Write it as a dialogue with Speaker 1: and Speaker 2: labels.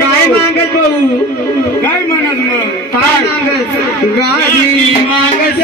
Speaker 1: काय मागत भाऊ?
Speaker 2: काय म्हणत मग?
Speaker 1: काय मागत? गाडी मागत